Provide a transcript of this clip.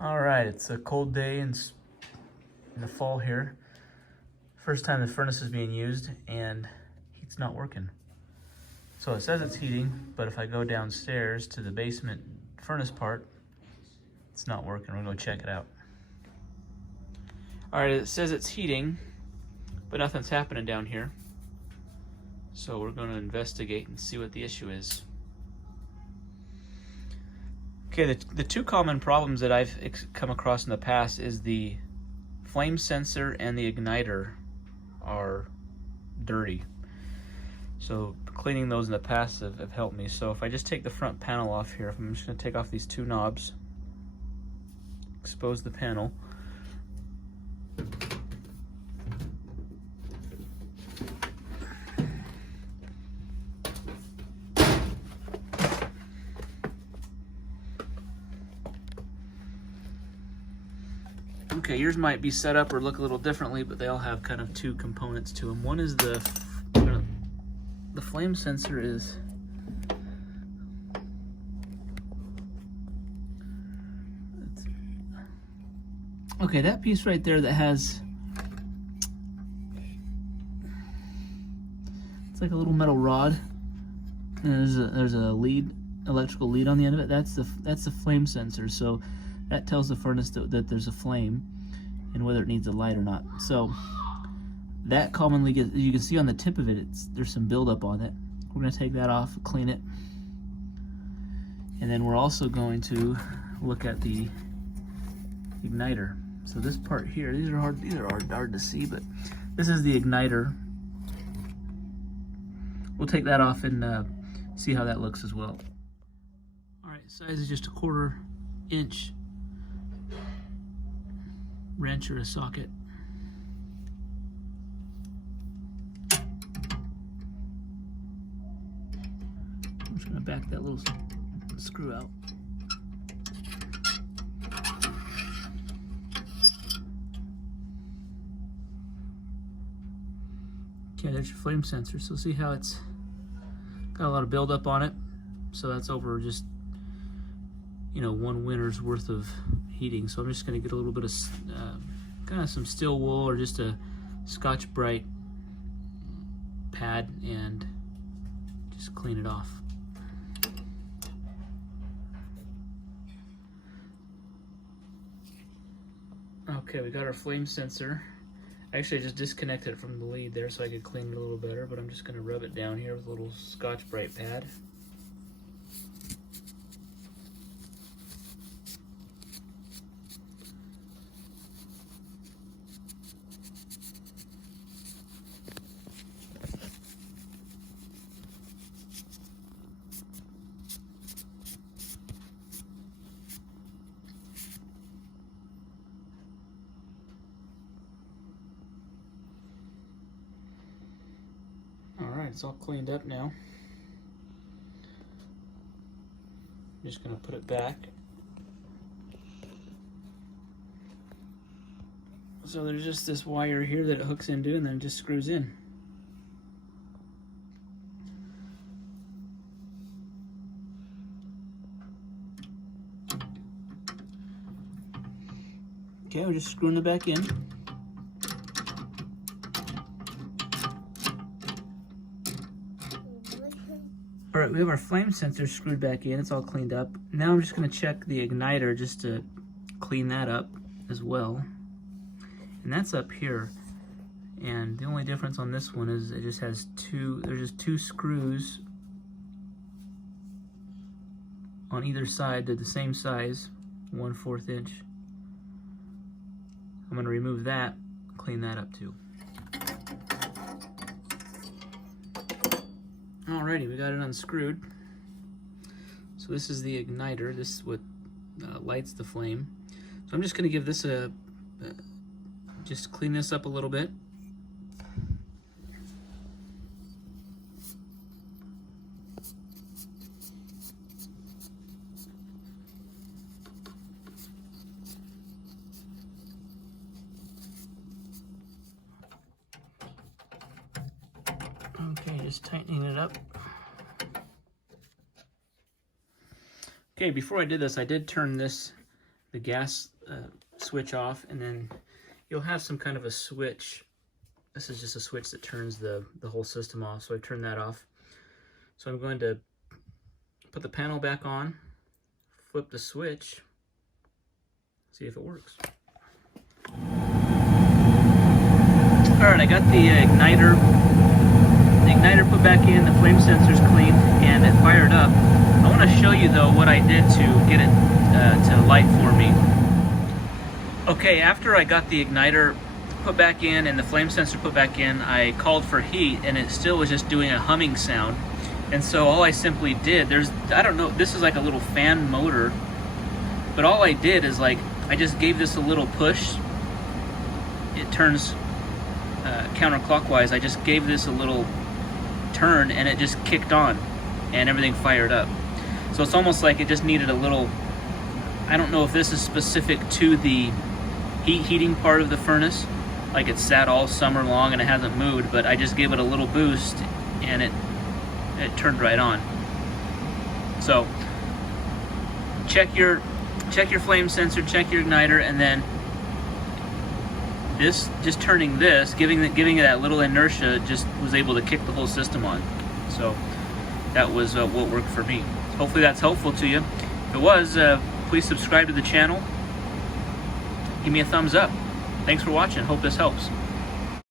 All right, it's a cold day in the fall here. First time the furnace is being used and heat's not working. So it says it's heating, but if I go downstairs to the basement furnace part, it's not working. We're gonna go check it out. All right, it says it's heating, but nothing's happening down here. So we're gonna investigate and see what the issue is. Okay, the two common problems that I've come across in the past is the flame sensor and the igniter are dirty. So cleaning those in the past have helped me. So if I just take the front panel off here, I'm just going to take off these two knobs, expose the panel. Okay, yours might be set up or look a little differently, but they all have kind of two components to them. One is the flame sensor is okay, that piece right there that has, it's like a little metal rod, and there's a lead, electrical lead on the end of it. That's the flame sensor. So that tells the furnace that there's a flame and whether it needs a light or not. So that commonly gets, you can see on the tip of it, there's some buildup on it. We're going to take that off, clean it, and then we're also going to look at the igniter. So this part here, these are hard to see, but this is the igniter. We'll take that off and see how that looks as well. All right, size is just a 1/4 inch wrench or a socket. I'm just gonna back that little screw out. Okay, there's your flame sensor. So see how it's got a lot of buildup on it. So that's over just, one winter's worth of heating. So I'm just gonna get a little bit of kind of some steel wool or just a Scotch-Brite pad and just clean it off. Okay, we got our flame sensor. Actually, I just disconnected it from the lead there so I could clean it a little better, but I'm just gonna rub it down here with a little Scotch-Brite pad. Alright, it's all cleaned up now. I'm just going to put it back. So there's just this wire here that it hooks into and then it just screws in. Okay, we're just screwing it back in. All right, we have our flame sensor screwed back in. It's all cleaned up. Now I'm just going to check the igniter just to clean that up as well. And that's up here. And the only difference on this one is it just has there's just two screws on either side. They're the same size, 1/4 inch. I'm going to remove that, clean that up too. Alrighty, we got it unscrewed. So this is the igniter. This is what lights the flame. So I'm just going to give this just clean this up a little bit. Okay, just tightening it up. Okay, before I did this, I did turn this the gas switch off, and then you'll have some kind of a switch. This is just a switch that turns the whole system off, so I turned that off. So I'm going to put the panel back on, flip the switch, see if it works. Alright, I got the igniter put back in, the flame sensor's cleaned, and it fired up. I want to show you though what I did to get it to light for me. Okay, after I got the igniter put back in and the flame sensor put back in, I called for heat and it still was just doing a humming sound. And so all I simply did, I don't know, this is like a little fan motor, but all I did is like, I just gave this a little push. It turns counterclockwise. I just gave this a little turn and it just kicked on and everything fired up. So it's almost like it just needed a little, I don't know if this is specific to the heating part of the furnace, like it sat all summer long and it hasn't moved, but I just gave it a little boost and it turned right on. So check your flame sensor, check your igniter, and then this, just turning this, giving it that little inertia, just was able to kick the whole system on. So that was what worked for me. Hopefully that's helpful to you. If it was, please subscribe to the channel. Give me a thumbs up. Thanks for watching. Hope this helps.